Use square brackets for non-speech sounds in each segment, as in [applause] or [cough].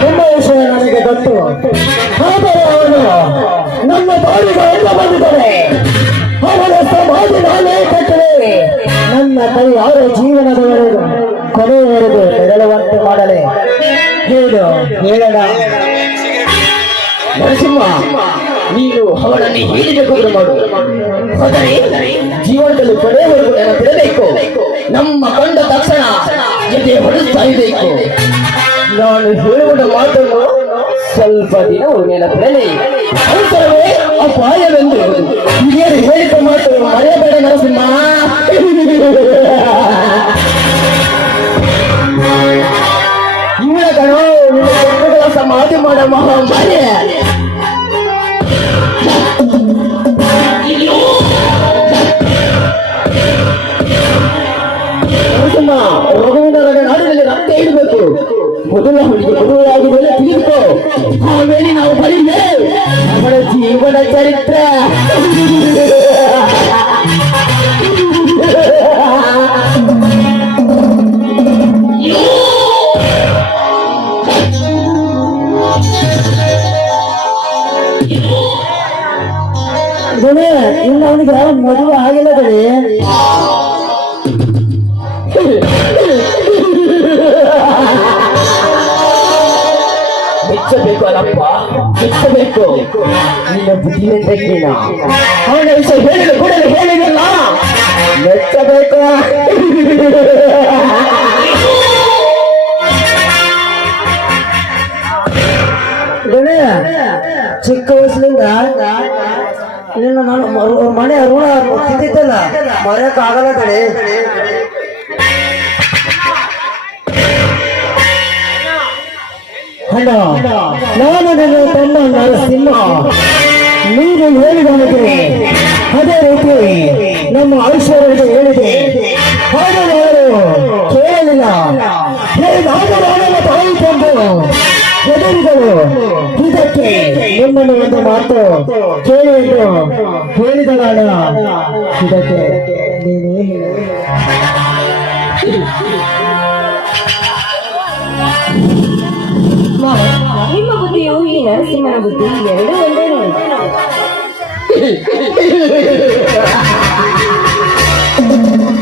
ತುಂಬ ವಿಷಯ ನನಗೆ ಗೊತ್ತು ಆದರೆ ನಮ್ಮ ನನ್ನ ಅವರ ಜೀವನದವರೆಗೂ ಕೊನೆಯವರೆಗೂ ತೆರಳುವಂತೆ ಮಾಡಲೇ ಹೇಳು ಹೇಳೋಣ ನರಸಿಂಹ ನೀನು ಅವನನ್ನು ಹೇಳಿದೆಂದು ಮಾಡು. ಆದರೆ ಜೀವನದಲ್ಲಿ ಕೊನೆಯವರೆಗೂ ನಾನು ಬಿಡಬೇಕು ನಮ್ಮ ಕಂಡ ತಕ್ಷಣ ಎದೆ ಹೊಡೆಸ್ತಾ ಇರಬೇಕು. ನಾನು ಹೇಳುವ ಮಾತನ್ನು ಸ್ವಲ್ಪ ದಿನ ನೆನಪಿಡಲಿ ನಂತರವೇ ಅಪಾಯವೆಂದು ಹಿರಿಯರು ಹೇಳಿದ ಮಾತು ಮರೆಯಬೇಡ ನರಸಿಂಹ. ಇಡಬೇಕು ಮೊದಲ ಹುಡುಗಿ ಮದುವೆಯಾಗಿ ಮೇಲೆ ತಿಳಿದುಕೋ ಆಮೇಲೆ ನಾವು ಬರೀಲೇ ಅವಳ ಜೀವನ ಚರಿತ್ರೆ ದೊರೆ ಇನ್ನು ಅವನಿಗೆ ಮದುವೆ ಆಗಿಲ್ಲ ದೊರೆ ಅಲ್ಲಪ್ಪ ಮೆಚ್ಚಬೇಕು ನಿನ್ನ ಬುದ್ಧಿಯಿಂದ ಕೇಳ ಅವನ ವಿಷಯ ಹೇಳಿದ ಕೂಡಲೇ ಹೇಳಿದಲ್ಲ ಮೆಚ್ಚಬೇಕು. ಚಿಕ್ಕ ವಯಸ್ಸಿನಿಂದ ನಾನು ಮನೆ ಋಣ ತಿಂದಿದ್ದಲ್ಲ? ಮರೆಯಕ್ ಆಗಲ್ಲ ಅಣ್ಣ ನಾನು ನನ್ನ ತಮ್ಮ ನರಸಿಂಹ ನೀನು ಹೇಳಿದವನಿಗೆ ಅದೇ ರೀತಿ ನಮ್ಮ ಐಶ್ವರ್ಯ ಹೇಳಿದೆ. ಹಾಗೆ ಅವರು ಕೇಳಲಿಲ್ಲ. ಹೇ ಅವನ ತಾಯಿ ತಂದು ಹೆದರಿದಳು ಇದಕ್ಕೆ ನಿಮ್ಮನ್ನು ಒಂದು ಮಾತು ಕೇಳಿ ಎಂದು ಹೇಳಿದಳಣ್ಣ ಇದಕ್ಕೆ ನೀನೇ ಹೇಳು. ನಿಮ್ಮ ಬುದ್ಧಿಯು ಈ ನರಸಿಂಹನ ಬುದ್ಧಿ ಎರಡು ಒಂದೇ ನೋಡಿ [laughs]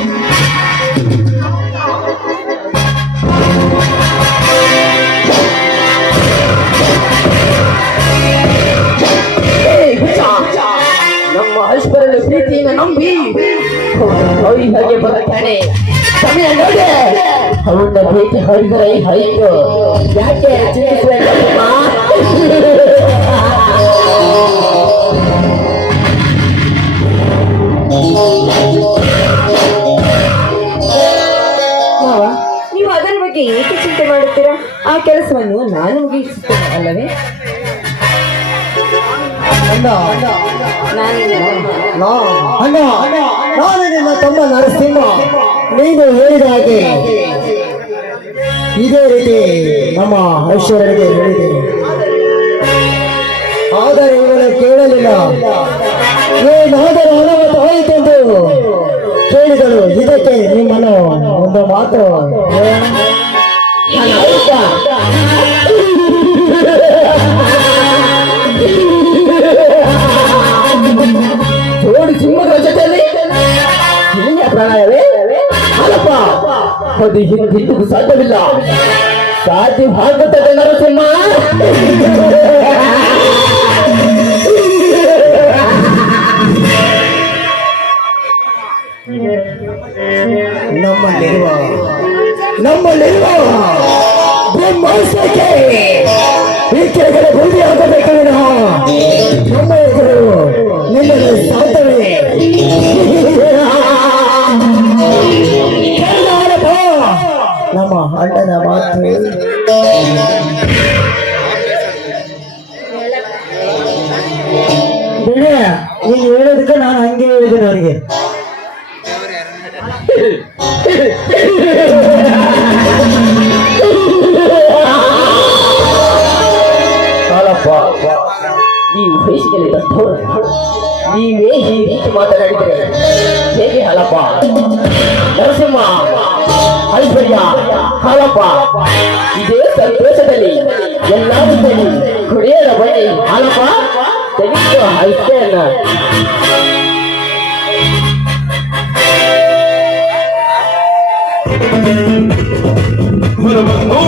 ಹಾಗೆ ಬರುತ್ತಾನೆ ಸಮಯ ನೋಡಿ ಅವನ ಭೇಟಿ ಹೊಡೆದ್ರೆ ಆಯ್ತು ಯಾಕೆ? ನೀವು ಅದರ ಬಗ್ಗೆ ಏಕೆ ಚಿಂತೆ ಮಾಡುತ್ತೀರಾ? ಆ ಕೆಲಸವನ್ನು ನಾನು ಮುಗಿಸುತ್ತೇನೆ ಅಲ್ಲವೇ? ನಾನು ಅಣ್ಣ ನಾನು ನಿನ್ನ ತಮ್ಮ ನರಸಿಂಹ. ನೀನು ಹೇಳಿದ ಹಾಗೆ. ಇದೇ ರೀತಿ ನಮ್ಮ ಐಶ್ವರ್ಯರಿಗೆ ಹೇಳಿದೆ. ಆದರೆ ಇವಳು ಕೇಳಲಿಲ್ಲ. ಏನಾದರೂ ಅನಾಹುತ ಆಯಿತೆಂದು ಕೇಳಿದಳು. ಇದಕ್ಕೆ ನಿಮ್ಮನ್ನು ಒಂದು ಮಾತು ಜೋಡಿ ಅದು ಹಿಂದಿದ್ದು ಸಾಧ್ಯವಿಲ್ಲ. ಸಾಧ್ಯವಾಗುತ್ತದೆ ನರಸಿಂಹ ನಮ್ಮಲ್ಲಿರುವ ನಮ್ಮಲ್ಲಿರುವ ಬ್ರಹ್ಮಾಸ್ತ್ರಕ್ಕೆ ಈ ಕೆಳಗಡೆ ಹಾಕಬೇಕು ವಿನಃ ನಮ್ಮ ಎದುರು ನಿಮ್ಮಲ್ಲಿ ಸಾಧ್ಯವೇ? ನಮ್ಮ ಅಣ್ಣನ ಮಾತು ಬಿಡಿ ನೀನು ಹೇಳೋದಕ್ಕೆ ನಾನು ಹಂಗೆ ಹೇಳಿದ್ದೀನಿ ಅವರಿಗೆ ಕಾಲಪ್ಪ ನೀವು ವಯಸ್ಸಿಗೆ ದೊಡ್ಡವರು ನೀವೇ ಈ ರೀತಿ ಮಾತನಾಡಿದರೆ ಹೇಗೆ ಹಲಪ ನರಸಿಂಹ ಐಶ್ವರ್ಯ ಹಾಲಪ್ಪ ಇದೇ ಸಂತೋಷದಲ್ಲಿ ಎಲ್ಲರೂ ಬನ್ನಿ ಕುಡಿಯೋಣ ಬನ್ನಿ ಹಾಲಪ್ಪ ತೆಗೆದು ಐಶ್ವರ್ಯನ ಹೊರಬಂದು